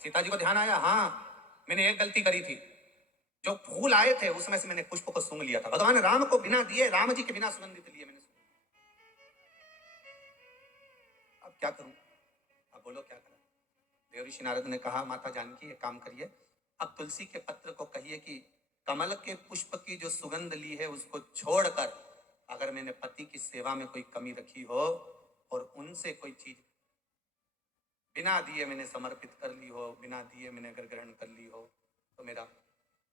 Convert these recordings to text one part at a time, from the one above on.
सीता जी को ध्यान आया, हाँ मैंने एक गलती करी थी, जो फूल आए थे उसमें से मैंने पुष्प को सूंघ लिया था। भगवान राम को बिना दिए, राम जी के बिना सुगंधित लिए मैंने। अब क्या करूं, अब बोलो क्या करूं। देव ऋषि नारद ने कहा, माता जानकी एक काम करिए, अब तुलसी के पत्र को कहिए कि कमल के पुष्प की जो सुगंध ली है उसको छोड़कर अगर मैंने पति की सेवा में कोई कमी रखी हो और उनसे कोई चीज बिना दिए मैंने समर्पित कर ली हो, बिना दिए मैंने अगर ग्रहण कर ली हो, तो मेरा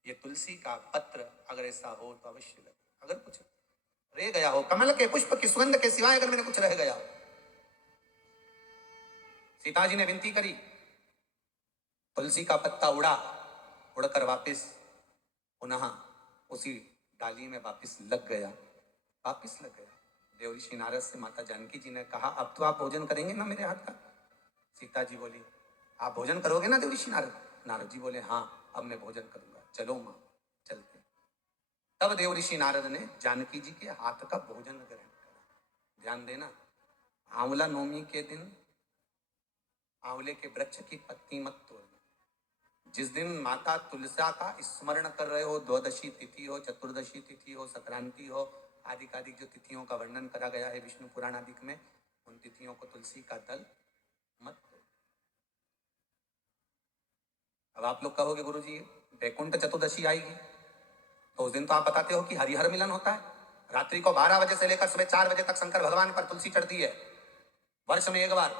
ये तुलसी का पत्र अगर ऐसा हो तो अवश्य लगे। अगर कुछ रह गया हो, कमल के पुष्प की सुगंध के सिवाय अगर मैंने कुछ रह गया हो। सीता जी ने विनती करी, तुलसी का पत्ता उड़ा, उड़कर वापस पुनः उसी डाली में वापस लग गया, वापस लग गया। देव ऋषि नारद से माता जानकी जी ने कहा, अब तो आप भोजन करेंगे ना मेरे हाथ का। सीता जी बोली, आप भोजन करोगे ना देव ऋषि नारद। नारद जी बोले, हाँ अब मैं भोजन करूंगा, चलो मां चलते। तब देव ऋषि नारद ने जानकी जी के हाथ का भोजन ग्रहण करा। ध्यान देना, आंवला नवमी के दिन आंवले के वृक्ष की पत्ती मत तोड़ना। जिस दिन माता तुलसा का स्मरण कर रहे हो, द्वादशी तिथि हो, चतुर्दशी तिथि हो, संक्रांति हो, आदि जो तिथियों का वर्णन करा गया है विष्णु पुराण आदि में, उन तिथियों को तुलसी का दल मत तोड़ो। अब आप लोग कहोगे, गुरुजी वैकुंठ चतुर्दशी आएगी तो उस दिन तो आप बताते हो कि हरिहर मिलन होता है। रात्रि को 12 बजे से लेकर सुबह 4 बजे तक शंकर भगवान पर तुलसी चढ़ती है, वर्ष में एक बार।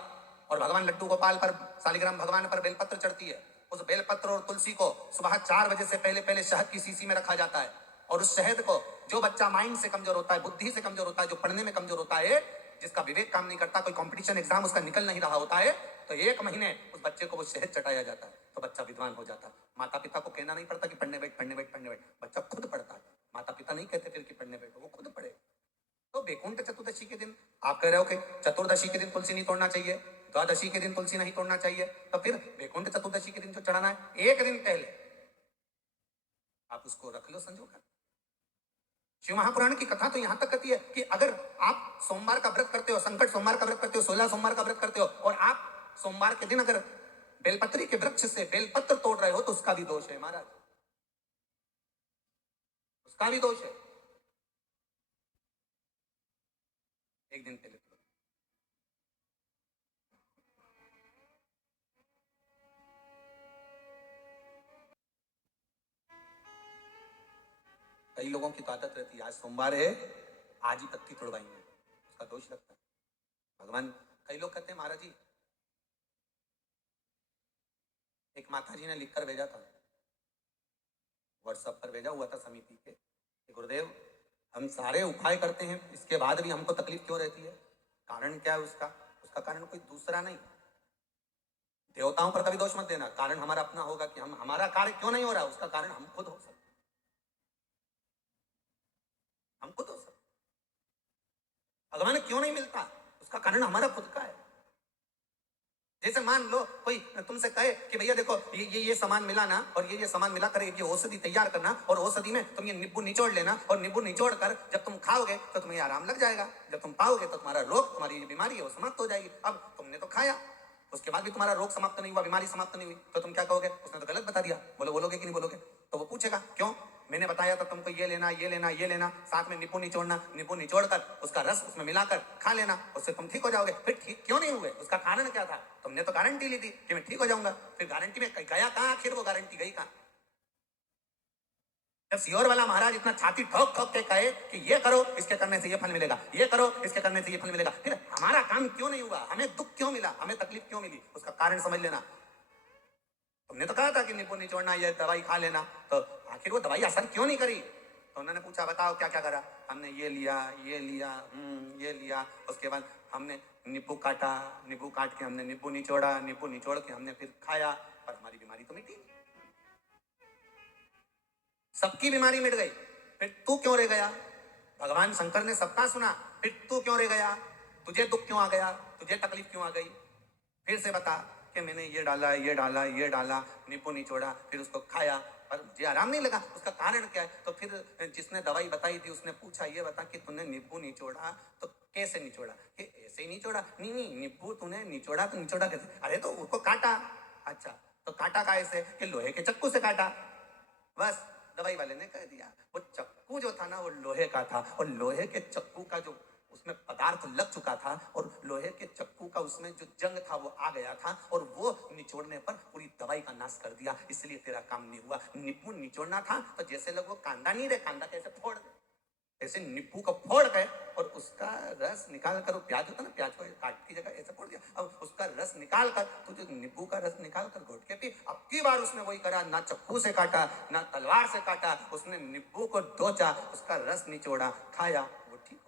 और भगवान लड्डू गोपाल पर, शालिग्राम भगवान पर बेलपत्र चढ़ती है। उस बेलपत्र और तुलसी को सुबह 4 बजे से पहले पहले शहद की शीशी में रखा जाता है। और उस शहद को जो बच्चा माइंड से कमजोर होता है, बुद्धि से कमजोर होता है, जो पढ़ने में कमजोर होता है, जिसका विवेक काम नहीं करता, कोई कंपटीशन एग्जाम उसका निकल नहीं रहा होता है, तो 1 महीने उस बच्चे को वो शहद चटाया जाता है, तो बच्चा विद्वान हो जाता है। माता पिता को कहना नहीं पड़ता कि पढ़ने बैठ पढ़ने बैठ पढ़ने बैठ, बच्चा खुद पढ़ता है। माता पिता नहीं कहते फिर कि पढ़ने बैठो, वो खुद पढ़े। तो वैकुंठ चतुर्दशी के दिन आप कह रहे हो कि चतुर्दशी के दिन तुलसी नहीं तोड़ना चाहिए, द्वादशी के दिन तुलसी नहीं तोड़ना चाहिए, तो फिर वैकुंठ चतुर्दशी के दिन जो चढ़ाना है, एक दिन पहले आप उसको रख लो संजो कर। शिव महापुराण की कथा तो यहां तक कहती है कि अगर आप सोमवार का व्रत करते हो, संकट सोमवार का व्रत करते हो, 16 सोमवार का व्रत करते हो, और आप सोमवार के दिन अगर बेलपत्री के वृक्ष से बेलपत्र तोड़ रहे हो तो उसका भी दोष है महाराज, उसका भी दोष है। एक दिन पहले तोड़। कई लोगों की तो आदत रहती है, आज सोमवार है आज ही पत्ती तोड़वाएंगे, उसका दोष लगता है। भगवान, कई लोग कहते हैं महाराज जी, एक माता जी ने लिखकर भेजा था, व्हाट्सएप पर भेजा हुआ था समिति के, गुरुदेव हम सारे उपाय करते हैं, इसके बाद भी हमको तकलीफ क्यों रहती है, कारण क्या है उसका। उसका कारण कोई दूसरा नहीं, देवताओं पर कभी दोष मत देना, कारण हमारा अपना होगा कि हम, हमारा कार्य क्यों नहीं हो रहा, उसका कारण हम खुद हो सकते, हम खुद हो सकते। भगवान क्यों नहीं मिलता, उसका कारण हमारा खुद का है। जैसे मान लो कोई तुमसे कहे कि भैया देखो ये सामान मिला ना, और ये सामान मिला कर ये औषधि तैयार करना, और औषधि में तुम ये नींबू निचोड़ लेना, और नींबू निचोड़ कर जब तुम खाओगे तो तुम्हें आराम लग जाएगा, जब तुम पाओगे तो तुम्हारा रोग, तुम्हारी बीमारी है वो समाप्त हो जाएगी। अब तुमने तो खाया, उसके बाद भी तुम्हारा रोग समाप्त नहीं हुआ, बीमारी समाप्त नहीं हुई, तो तुम क्या कहोगे, उसने तो गलत बता दिया। बोलोगे कि नहीं बोलोगे। तो वो पूछेगा क्यों, मैंने बताया था तुमको ये लेना ये लेना ये लेना, साथ में नींबू निचोड़ना, नींबू निचोड़कर उसका रस उसमें मिलाकर खा लेना, उससे तुम ठीक हो जाओगे। फिर ठीक क्यों नहीं हुए, उसका कारण क्या था, तुमने तो गारंटी ली थी कि मैं ठीक हो जाऊंगा, फिर गारंटी में गया कहां, आखिर वो गारंटी गई कहां। जब सियोर वाला महाराज इतना छाती ठोक ठोक के कहे कि ये करो इसके करने से ये फल मिलेगा, ये करो इसके करने से ये फल मिलेगा, फिर हमारा काम क्यों नहीं हुआ, हमें दुख क्यों मिला, हमें तकलीफ क्यों मिली, उसका कारण समझ लेना। तुमने तो कहा था कि नींबू निचोड़ना, ये दवाई खा लेना, तो आखिर वो दवाई असर क्यों नहीं करी। तो उन्होंने पूछा बताओ क्या क्या करा, हमने ये लिया ये लिया ये लिया, उसके बाद हमने नींबू काटा, नींबू काट के हमने नींबू निचोड़ा, नींबू निचोड़ के हमने फिर खाया, और हमारी बीमारी तो मिटी, सबकी बीमारी मिट गई, फिर तू क्यों रह गया। भगवान शंकर ने सबका सुना, फिर तू क्यों रह गया, तुझे दुख क्यों आ गया, तुझे तकलीफ क्यों आ गई, फिर से बता कि मैंने ये डाला ये डाला ये डाला, नींबू निचोड़ा, फिर उसको खाया पर मुझे आराम नहीं लगा, उसका कारण क्या है। तो फिर जिसने दवाई बताई थी उसने पूछा ये बता कि तूने नींबू निचोड़ा तो कैसे निचोड़ा, कि ऐसे ही निचोड़ा, नहीं नहीं नींबू तूने निचोड़ा तो निचोड़ा कैसे, अरे तो उसको काटा, अच्छा तो काटा कैसे कि लोहे के चक्कू से काटा। बस दवाई वाले ने कह दिया वो चक्कू जो था ना वो लोहे का था, और लोहे के चक्कू का जो उसमें पदार्थ लग चुका था, और लोहे के चक्कू का उसमें जो जंग था वो आ गया था, और वो निचोड़ने पर पूरी दवाई का नाश कर दिया, इसलिए तेरा काम नहीं हुआ। निप्पू निचोड़ना था तो जैसे लोग वो कांदा नहीं रहे, कांदा कैसे फोड़ दे, ऐसे निप्पू को फोड़ गए और उसका रस निकाल कर, वो प्याज होता ना, प्याज को काट की जगह ऐसे फोड़ दिया, अब उसका रस निकाल कर, तो जो निप्पू का रस निकाल कर घोट के पी। अब की बार उसने वही करा, ना चक्कू से काटा ना तलवार से काटा, उसने निप्पू को दोचा, उसका रस निचोड़ा, खाया, वो ठीक हो